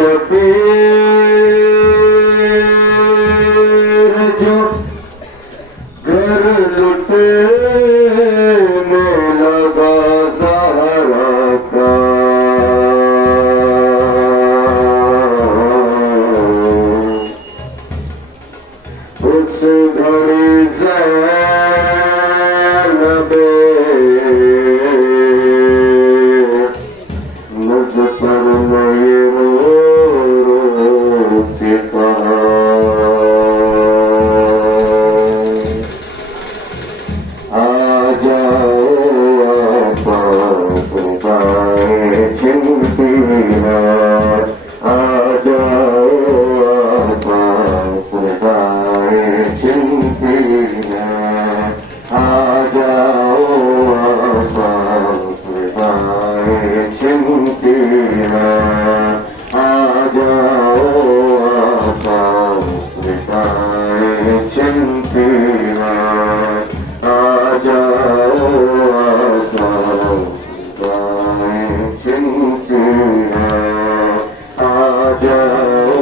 शबीर जो घर लुटेने लगा ज़हरा का, उस घड़ी ज़ैनबे मुझ पर नहीं रोती कहा। आ जाओ आपा खुदाए चिंती है, आ जाओ आपा खुदाए चिंती है, आ जाओ आपा खुदाए चिंती है, आ जाओ आपा खुदाए चिंती है, आ जाओ आपा खुदाए चिंती है, आ जाओ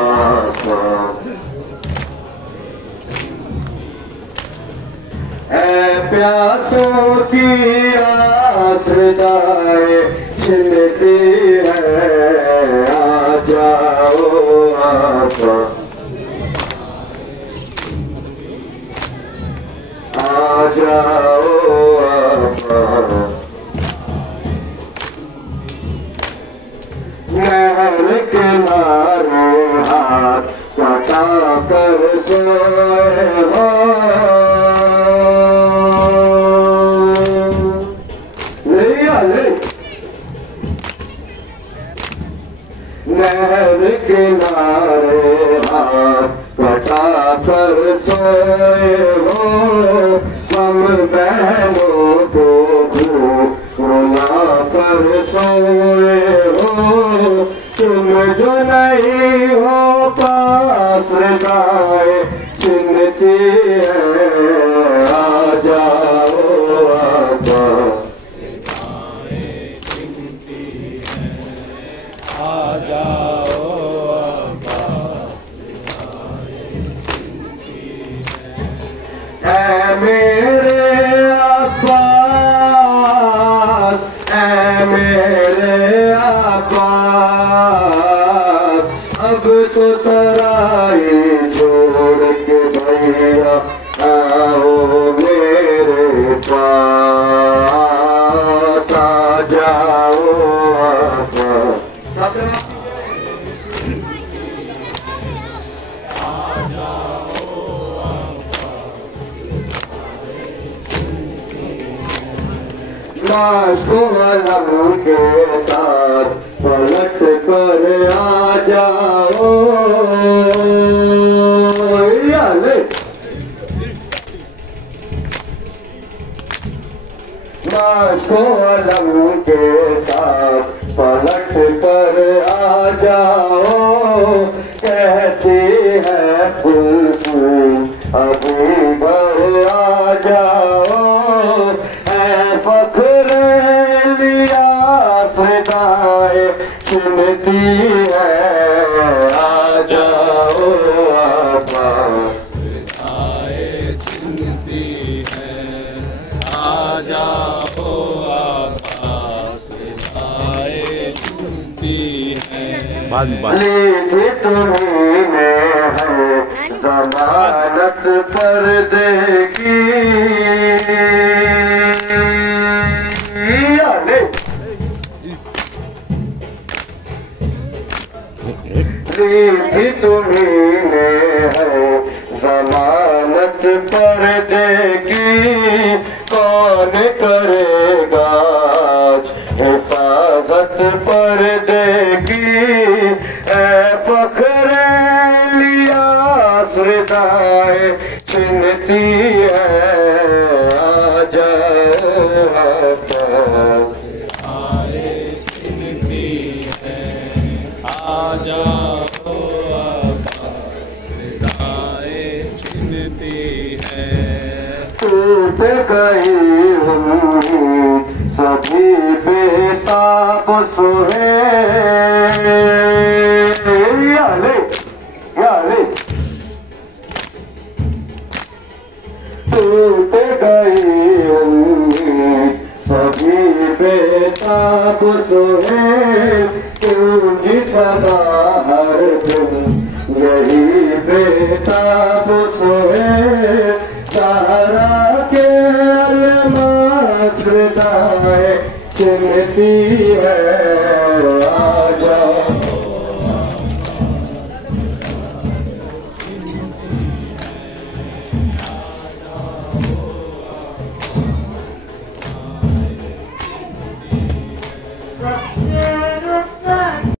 आपा। ऐ प्यासों की आसदाए छिलती है, आ जाओ आपा, आ जाओ आपा। नहर किनारे हाथ सटा कर सोए हो, नहर किनारे हाथ कटा कर सोए हो, हम बहनों को रुला कर सोए हो, तुम जो नहीं हो पास गाए चिन्हती है, आ जाओ आपा, आ जाओ ऐ मेरे अब्बास, ऐ मेरे अब्बास, अब तो तराई छोड़ के भैया आओ मेरे पास, आ जाओ आपा। नाशो अलम के साथ पलट कर आ जाओ, नाशो अलम के साथ पलट कर आ जाओ, कहती है फुलफूल अभी भर आ जाओ, फखरे लिया सदाए चिन्हती है, आ जाओ आपा, आए चिन्हती है, आ जाओ आपा, आए चिन्हती है। लीधी तुम्हीं में है जमानत पर्दे की, लीधी तुम्हीं में है जमानत पर्दे की, कौन करेगा हिफाजत पर्दे की, ऐ फखरे लिया सदाए चिन्हती है, आ जाओ आपा, आए चिन्हती है, आ जाओ आपा, आए चिन्हती है। टूट गई उम्मीद सभी बेताब सोहे, बेताब सुहेल तुझी सदा हर दिन, यही बेताब सुहेल सहारा के अलमास हृदय चिन्हती है।